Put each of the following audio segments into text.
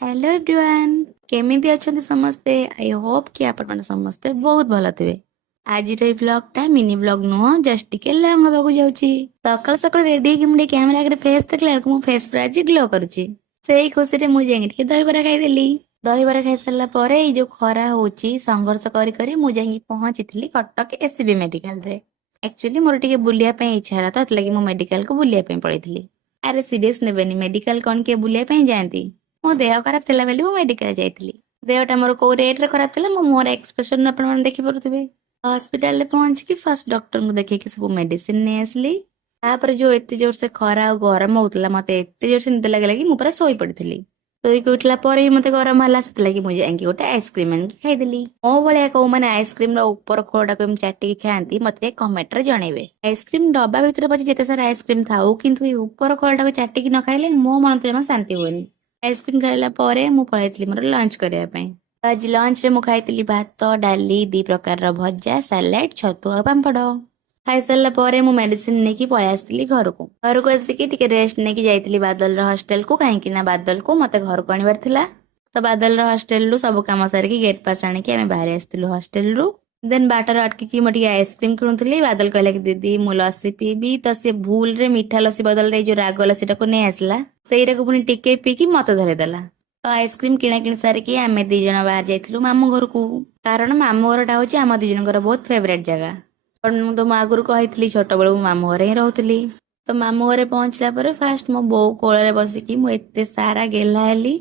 Hello everyone. केमिति अछंती समस्ते। I hope कि आपण माने समस्ते बहुत भलो थिबे। आज रे व्लॉग मिनी व्लॉग नुह जस्ट टिके लंग हबा को जाउची। सकाळ सकाळ रेडी कि मुडे कैमरा आगे फेस देखला को मो फेस पर आज ग्लो करूची। सेही खुशी रे मु जेंगे टिके दही बरा खाई देली। दही बरा खाई सल्ला परे ई जो खरा होची संघर्ष करी करी मु जेंगी पहुंचीथिली कटक एससीबी मेडिकल रे। एक्चुअली मोर टिके बुलिया पे इच्छा हला त लगी मु मेडिकल को बुलिया पे पळीथिली। अरे सीरियस नेबेनी मेडिकल कोन के बुलिया पे जांती। मो देह खराब थिला बेली मु मेडिकल जाइथिली। देहटा मोर को रेट रे खराब थिला मो मोर एक्सप्रेशन आपण मन देखि परुथिबे। हॉस्पिटल रे पहुंच के फर्स्ट डॉक्टर को देखि के सब मेडिसिन ने आसली। तापर जो एते जोर से खरा और गरम होतला मते एते जोर से निद लागला कि मु पूरा सोई पड़िथिली। सोई के उठला पर ही मते गरम हला सेत लागी मु जांकी गोटे आइसक्रीम आन के खाई देली। मो भलिया को माने आइसक्रीम रो ऊपर खोड़ा को चाटी के खांती मते कमेंट रे जणेबे। आइसक्रीम डब्बा भीतर पछे जेते सारा आइसक्रीम थाउ किंतु ए ऊपर खोड़ा को चाटी के न खाइले मो मन तो जमा शांति होनी। आइसक्रीम खाइला परे मु पळैथिली मोर लंच करिया पई। आज लंच रे मु खाइतिली भात डाली दी प्रकार रो भजा सलाड छतु आ पांपड़। खाई सारा परे मु मेडिसिन नेकी पळै आस्तिली घर को आसिकी टिके रेस्ट नेकी जाइतिली बादल रो हॉस्टल को काहे कि ना बादल को मते घर को आनिबार थिला। तो बादल रो हॉस्टल रु सब काम सारी की गेट पास आनी कि हमें बाहर आस्तिलु हॉस्टल रु। देन बाटर अटकी की मोटी आइसक्रीम किणुतली। बादल कहला कि दीदी मु लस्सी पीबी तो से भूल रे मीठा लस्सी बदल रे जो राग लस्सी को नै आसला सेईरा को पुनी टिके पीकी मत धरे देला। तो आइसक्रीम किणा किणी सारी की आमे दी जण बाहर जाइथिलु मामू घर को। कारण मामू घरटा होची आम दी जणकर बहुत फेवरेट जगह। पण मु तो मागुर कहितली छोट बेलु मामू घरे ही रहउतली। तो मामू घरे पहुंचला पर फास्ट मो बो कोळ रे बसिकी मु एते सारा गेला हेली।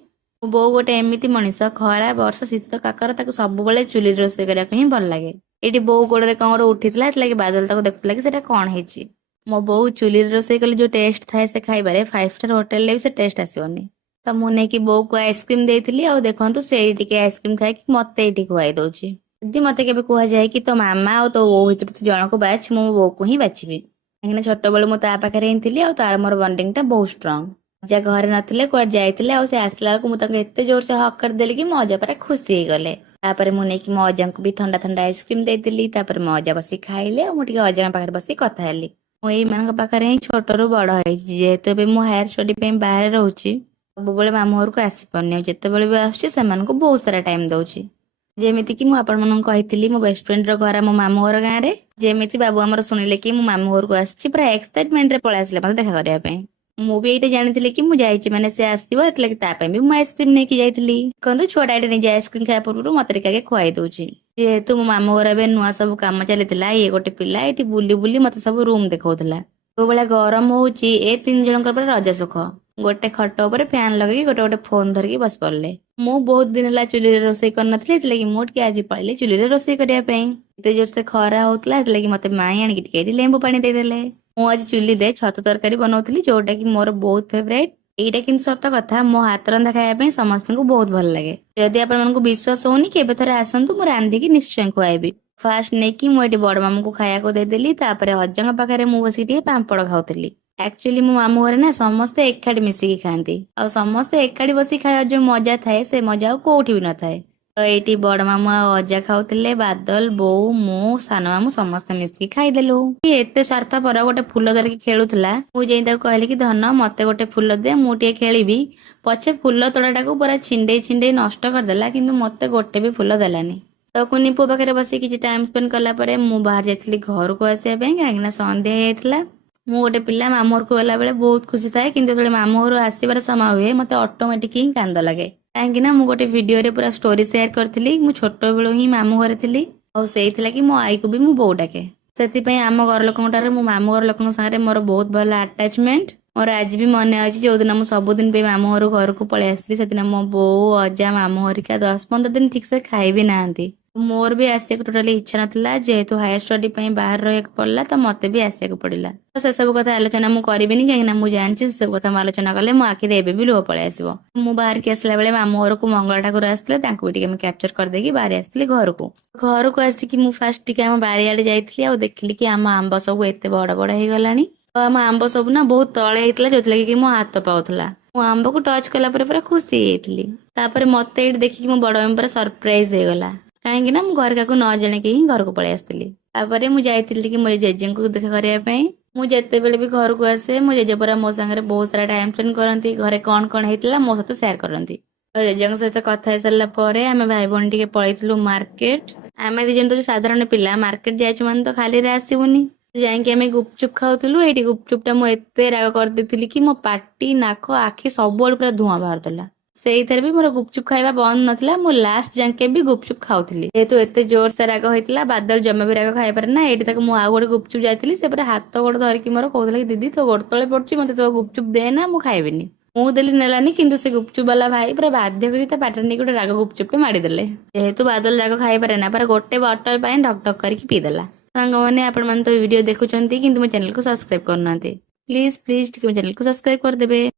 मो बो गोटे एमिति मनिष खरा वर्ष शीत काकर ताको सब बेले चुली रोसे करिया ही भल लागे। एटी बो कोळ रे कोन उठितला एतला कि बादल ताको देखतला कि सेटा कोन हेची। मो बो चुली रोसे कले जो टेस्ट थाए से खाइबारे 5 स्टार होटल ले भी से टेस्ट आसीबनी। तो मु नै कि बो को आइसक्रीम देइथिली आ देखंतु सेई टिके आइसक्रीम खाइ कि मते एटी खुआई दोची। यदि मते केबे कुहा जाय कि तो मामा आ तो वो हितर तू जण को बाछ मो बो को ही बाछिबी। काहे छोट बेले मो ता पाखरे हिंथिली आ तार मोर बॉन्डिंग टा बहुत स्ट्रांग। जा घरे नथिले कोड जाइतिले आ से आसला को मु ताके एते जोर से हक कर देली कि मौजा पर खुशी हे गले। तापर मु नै कि मौजा को भी ठंडा ठंडा आइसक्रीम देइतिली। तापर मौजा बसी खाइले आ मु टिके अजा पाखरे बसी कथा हेली। मु एई मान पाखरे ही छोट रु बड़ है जेते बे मु हायर स्टडी पे बाहर रहउची। सब बेले मामू घर को आसी पन्ने जेते बेले भी आछी सेमान को बहुत सारा टाइम दउची। जेमिति कि मु आपण मन कहितली मो बेस्ट फ्रेंड रो घर मो मामू घर गां रे। जेमिति बाबू हमर सुनिले कि मु मामू घर को आसी पूरा एक्साइटमेंट रे पळे आसले मते देखा करिया पे। मु भी एटा जानिथिले कि मु जाइछि माने से आसीबो एतले कि ता पे भी मु आइसक्रीम नै कि जाइथिली। कहंतु छोटा एटा नै आइसक्रीम खाय पूर्व मते काके खुआई दोछि। जेहेतु मो मामू घर बे नुआ सब काम चलिथिला ये गोटे पिला एटी बुली बुली मते सब रूम देखौथिला। तो बेला गरम होउची ए तीन जनकर पर रजा सुख। गोटे खट ऊपर फैन लगे गोटे गोटे फोन धरिकी बस पड़ले। मु बहुत दिन ला चुली रे रोसई कर नथले एतले कि मोट के आज पळले चुली रे रोसई करिया पे। एते जोर से खरा होतला एतले कि मते माई आनी के लेंबू पानी दे देले। मु आज चुली रे छतु तरकारी बनौतली जोटा कि मोर बहुत फेवरेट। एटा किंतु सत कथा मो हाथ रंधा खाया पे समस्त को बहुत भल लागे। यदि आपण मन को विश्वास होनी केबे थरे आसंतु मु रांधी की निश्चय खुआइबी। फास्ट नै कि मु एटी बड़ मामू को खाया को दे देली। तापरे अज्जंग पाखरे मु बसी टिके पांपड़ खाउतली। एक्चुअली मो मामू घरे ना समस्ते एकाठी मिसिकी खाती और समस्ते एकाठी बसी खाया जो मजा थाए से मजा आ कोठी भी न थाए। तो एटी बड़ मामू आ अजा खाउतले बादल बो मु सान मामू समस्ते मिसिकी खाइदेलु। एते स्वार्थ पर गोटे फूल धरिकी खेलुथला। मु जेई ताको कहली कि धन मते गोटे फूल दे मु टिके खेलिबी। पछे फूल तोड़ाटाको पूरा छिंडे छिंडे नष्ट कर देला किंतु मते गोटे भी फूल देलानी। तो कुनी पो पाखरे बसी किछि टाइम स्पेंड करला परे मु बाहर जाइतिली घर को आसिया पे काहेकि संध्या हेतला। मु गोटे पिला मामू घर को गला बेले बहुत खुशी थाए किंतु जेतले मामू घर आसीबार समय हुए मते ऑटोमेटिक ही कांद लागे। काहेकि ना मु गोटे वीडियो रे पूरा स्टोरी शेयर करथिली। मु छोटो बेलो ही मामू घरे थिली और सेइथिला कि मो आई को भी मु बो डाके। सेति पई आम घर लोकंटारे मु मामू घर लोकन संगे मोर बहुत भलो अटैचमेंट। और आज भी मने अछि जो दिन मु सब दिन पे मामू घर को पळे आसी सेदिन मो बो अजा मामू हरिका 10-15 दिन ठीक से खाइ भी नांती। मोर भी आसे टोटली इच्छा नथिला जेहेतु हायर स्टडी पे बाहर रहे पड़ला तो मते भी आसे को पड़िला। तो से सब कथा आलोचना मु करिबिनी काहे ना मु जानछि से सब कथा आलोचना कले मु आखि रे भी लुह पळे आसीबो। मु बाहर के आसला बेले मामू घर को मंगल ठाकुर आसले तांको टिके हम कैप्चर कर देकी बाहर आसली घर को आसी कि मु फास्ट टिके हम बारी आडे जाइथिली आ देखिली कि हम आंब सब एते बड़ बड़ हे गलानी। तो हम आंब सब ना बहुत तळे हेतला जोतले कि मो हाथ पाउथला। मु आंब को टच कला पर पूरा खुशी हेतली। तापर मते एट देखि कि मो बड़ हम पर सरप्राइज हे गला। काहेकि ना मु घर का को न जणे के ही घर को पळे आस्तिली। तापरे मु जाइतिली कि मो जेजे को देखा करिया पे। मु जेते बेले भी घर को आसे मो जेजे परा मो संगे बहुत सारा टाइम स्पेंड करंती। घरे कोन कोन हेतला मो साथ शेयर करंती। ଜେଜେଙ୍କ ସହିତ କଥା ହେଇସାରିଲା ପରେ ଆମେ ଭାଇ ଭଉଣୀ ଟିକେ ପଳେଇଥିଲୁ ମାର୍କେଟ। ଆମେ ଦି ଜଣ ତ ଯୋଉ ସାଧାରଣ ପିଲା, ମାର୍କେଟ ଯାଇଛୁ ମାନେ ତ ଖାଲିରେ ଆସିବୁନି। ଯାଇକି ଆମେ ଗୁପଚୁପ ଖାଉଥିଲୁ। ଏଇଠି ଗୁପଚୁପ ଟା ମୁଁ ଏତେ ରାଗ କରିଦେଇଥିଲି କି ମୋ ପାଟି, ନାକ, ଆଖି ସବୁଆଡୁ ପୁରା ଧୂଆଁ ବାହାରୁଥିଲା। ସେଇଥିରେ ବି ମୋର ଗୁପଚୁପ ଖାଇବା ବନ୍ଦ ନଥିଲା। ମୁଁ ଲାଷ୍ଟ ଯାକେ ବି ଗୁପଚୁପ ଖାଉଥିଲି। ଯେହେତୁ ଏତେ ଜୋରସେ ରାଗ ହେଇଥିଲା, ବାଦଲ ଜମା ବି ରାଗ ଖାଇପାରେ ନା। ଏଇଠି ତାକୁ ମୁଁ ଆଉ ଗୋଟେ ଗୁପଚୁପ ଯାଇଥିଲି, ସେ ପୁରା ହାତ ଗୋଡ ଧରିକି ମୋର କହୁଥିଲା କି ଦିଦି ତୋ ଗୋଡ ତଳେ ପଡୁଛି, ମତେ ତୋ ଗୁପଚୁପ ଦେ ନା, ମୁଁ ଖାଇବିନି। ମୁଁ ଦେଲି ନେଲାନି, କିନ୍ତୁ ସେ ଗୁପଚୁପ ବାଲା ଭାଇ ପୁରା ବାଧ୍ୟ କରି ତା ପାଟିରେ ନେଇକି ଗୋଟେ ରାଗ ଗୁପଚୁପ ଟେ ମାଡିଦେଲେ। ଯେହେତୁ ବାଦଲ ରାଗ ଖାଇପାରେ ନା, ପୁରା ଗୋଟେ ବୋଟଲ ପାଣି ଢକ ଢକ କରିକି ପିଇଦେଲା। ସାଙ୍ଗମାନେ, ଆପଣମାନେ ତ ଭିଡିଓ ଦେଖୁଛନ୍ତି କିନ୍ତୁ ମୋ ଚ୍ୟାନେଲକୁ ସବସ୍କ୍ରାଇବ କରୁନାହାନ୍ତି। ପ୍ଲିଜ ପ୍ଲିଜ ଟିକେ ମୋ ଚ୍ୟାନେଲକୁ ସବସ୍କ୍ରାଇବ କରିଦେବେ।